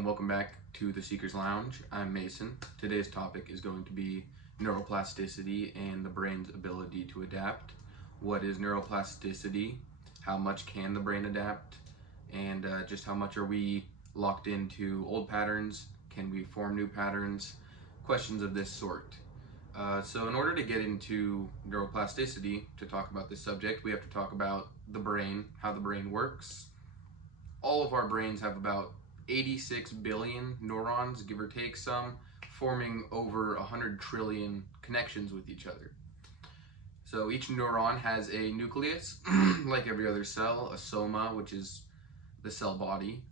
and welcome back to the Seeker's Lounge. I'm Mason. Today's topic is going to be neuroplasticity and the brain's ability to adapt. What is neuroplasticity? How much can the brain adapt? And just how much are we locked into old patterns? Can we form new patterns? Questions of this sort. So in order to get into neuroplasticity, to talk about this subject, we have to talk about the brain, how the brain works. All of our brains have about 86 billion neurons, give or take some, forming over 100 trillion connections with each other. So each neuron has a nucleus, like every other cell, a soma, which is the cell body.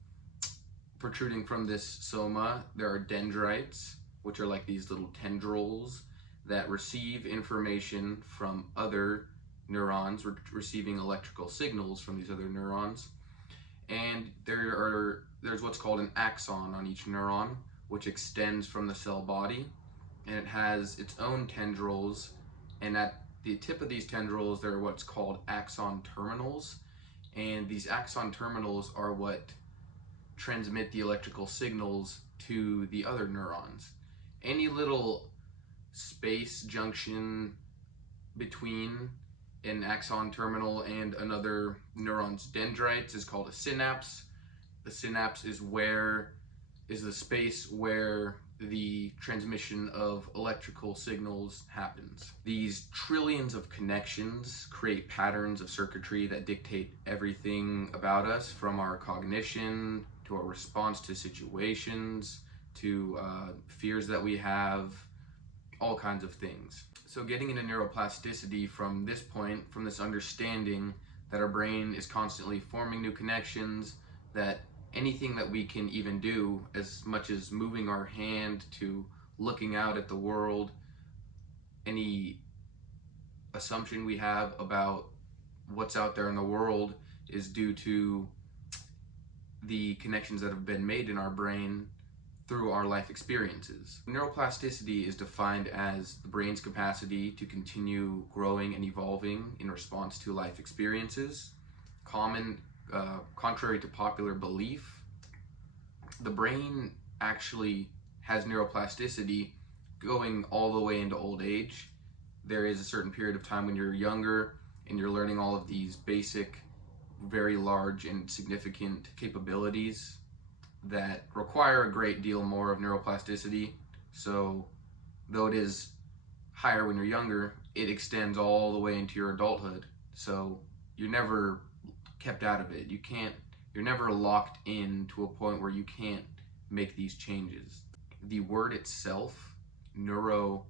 Protruding from this soma, there are dendrites, which are like these little tendrils that receive information from other neurons, receiving electrical signals from these other neurons. And there's what's called an axon on each neuron, which extends from the cell body, and it has its own tendrils, and at the tip of these tendrils there are what's called axon terminals, and these axon terminals are what transmit the electrical signals to the other neurons. Any little space junction between an axon terminal and another neuron's dendrites is called a synapse. The synapse is the space where the transmission of electrical signals happens. These trillions of connections create patterns of circuitry that dictate everything about us, from our cognition to our response to situations to fears that we have, all kinds of things. So getting into neuroplasticity from this point, from this understanding that our brain is constantly forming new connections, that anything that we can even do, as much as moving our hand to looking out at the world, any assumption we have about what's out there in the world is due to the connections that have been made in our brain through our life experiences. Neuroplasticity is defined as the brain's capacity to continue growing and evolving in response to life experiences. Contrary to popular belief, the brain actually has neuroplasticity going all the way into old age. There is a certain period of time when you're younger and you're learning all of these basic, very large and significant capabilities that require a great deal more of neuroplasticity. So though it is higher when you're younger, it extends all the way into your adulthood. So you're never kept out of it. You're never locked in to a point where you can't make these changes. The word itself, neuro,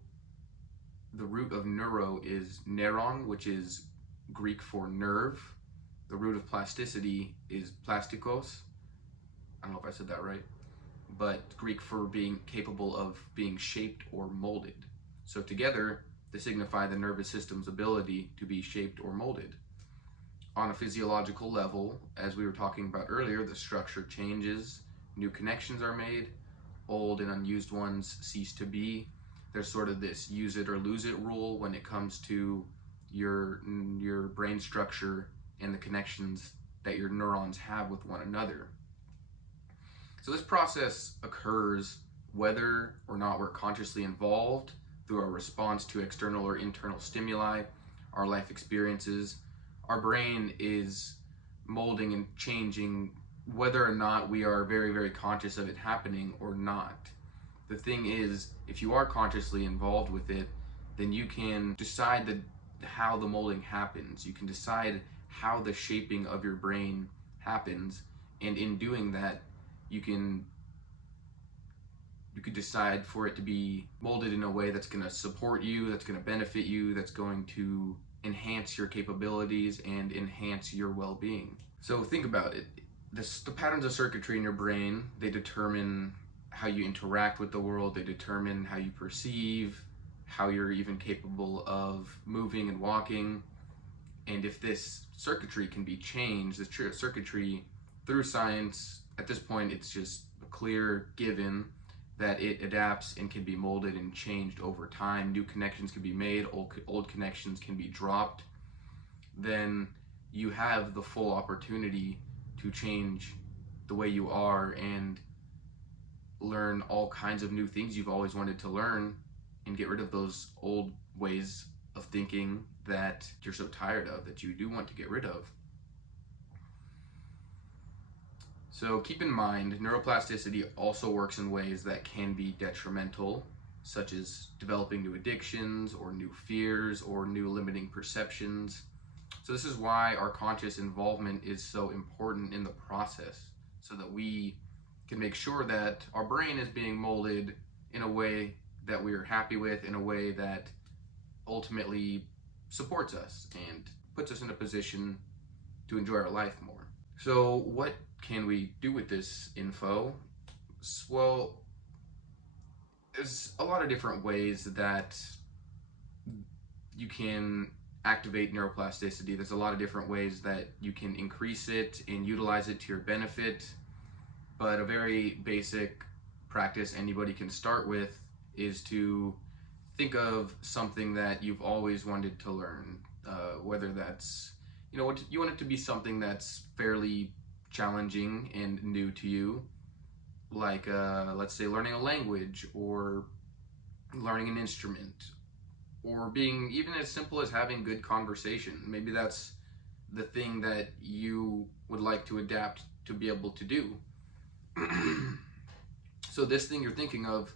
the root of neuro is neuron, which is Greek for nerve. The root of plasticity is plastikos. I don't know if I said that right, but Greek for being capable of being shaped or molded. So together, they signify the nervous system's ability to be shaped or molded. On a physiological level, as we were talking about earlier, the structure changes, new connections are made, old and unused ones cease to be. There's sort of this use it or lose it rule when it comes to your brain structure and the connections that your neurons have with one another. So this process occurs whether or not we're consciously involved through our response to external or internal stimuli, our life experiences. Our brain is molding and changing whether or not we are very, very conscious of it happening or not. The thing is, if you are consciously involved with it, then you can decide how the molding happens. You can decide how the shaping of your brain happens, and in doing that, you could decide for it to be molded in a way that's going to support you, that's going to benefit you, that's going to enhance your capabilities and enhance your well-being. So think about it. The patterns of circuitry in your brain, they determine how you interact with the world, they determine how you perceive, how you're even capable of moving and walking. And if this circuitry can be changed, this circuitry through science, at this point it's just a clear given that it adapts and can be molded and changed over time. New connections can be made, old connections can be dropped. Then you have the full opportunity to change the way you are and learn all kinds of new things you've always wanted to learn and get rid of those old ways of thinking that you're so tired of, that you do want to get rid of. So keep in mind, neuroplasticity also works in ways that can be detrimental, such as developing new addictions or new fears or new limiting perceptions. So this is why our conscious involvement is so important in the process, so that we can make sure that our brain is being molded in a way that we're happy with, in a way that ultimately supports us and puts us in a position to enjoy our life more. So what can we do with this info? Well, there's a lot of different ways that you can activate neuroplasticity. There's a lot of different ways that you can increase it and utilize it to your benefit. But a very basic practice anybody can start with is to think of something that you've always wanted to learn, whether that's, you want it to be something that's fairly challenging and new to you, like let's say learning a language or learning an instrument, or being even as simple as having good conversation. Maybe that's the thing that you would like to adapt to be able to do. So this thing you're thinking of,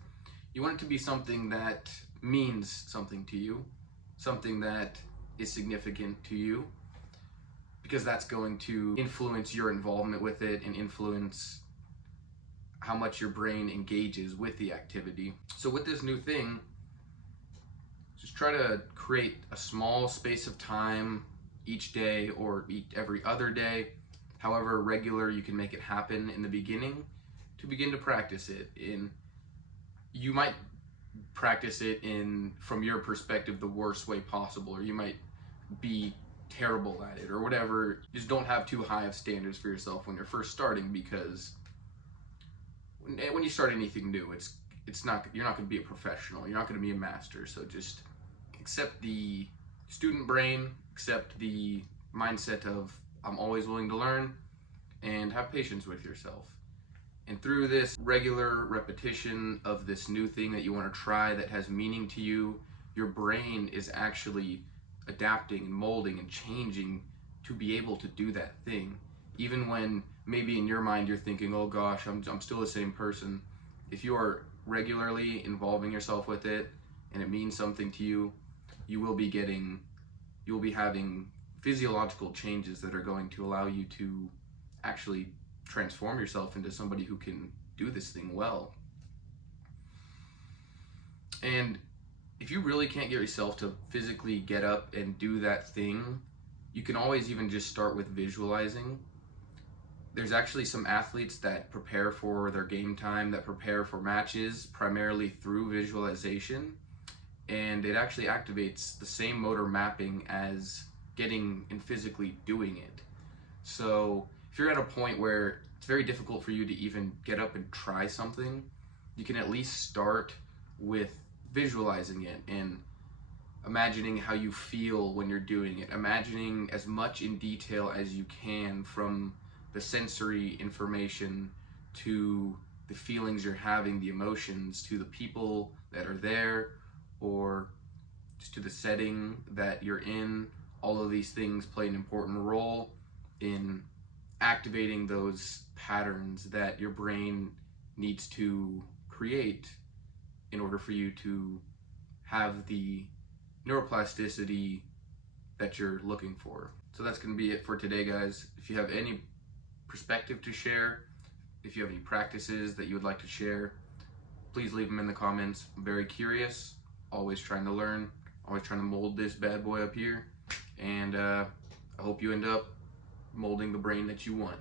you want it to be something that means something to you, something that is significant to you, because that's going to influence your involvement with it and influence how much your brain engages with the activity. So with this new thing, just try to create a small space of time each day or every other day, however regular you can make it happen in the beginning, to begin to practice it. You might practice it from your perspective, the worst way possible, or you might be terrible at it or whatever. Just don't have too high of standards for yourself when you're first starting, because when you start anything new, you're not going to be a professional, you're not going to be a master. So just accept the student brain, accept the mindset of I'm always willing to learn, and have patience with yourself. And through this regular repetition of this new thing that you want to try that has meaning to you, your brain is actually adapting and molding and changing to be able to do that thing. Even when maybe in your mind you're thinking, oh gosh, I'm still the same person. If you are regularly involving yourself with it and it means something to you, you will be having physiological changes that are going to allow you to actually transform yourself into somebody who can do this thing well. And if you really can't get yourself to physically get up and do that thing, you can always even just start with visualizing. There's actually some athletes that prepare for their game time, that prepare for matches primarily through visualization, and it actually activates the same motor mapping as getting and physically doing it. So if you're at a point where it's very difficult for you to even get up and try something, you can at least start with visualizing it and imagining how you feel when you're doing it, imagining as much in detail as you can, from the sensory information to the feelings you're having, the emotions, to the people that are there, or just to the setting that you're in. All of these things play an important role in activating those patterns that your brain needs to create in order for you to have the neuroplasticity that you're looking for. So that's going to be it for today, guys. If you have any perspective to share, if you have any practices that you would like to share, please leave them in the comments. I'm very curious, always trying to learn, always trying to mold this bad boy up here, and I hope you end up molding the brain that you want.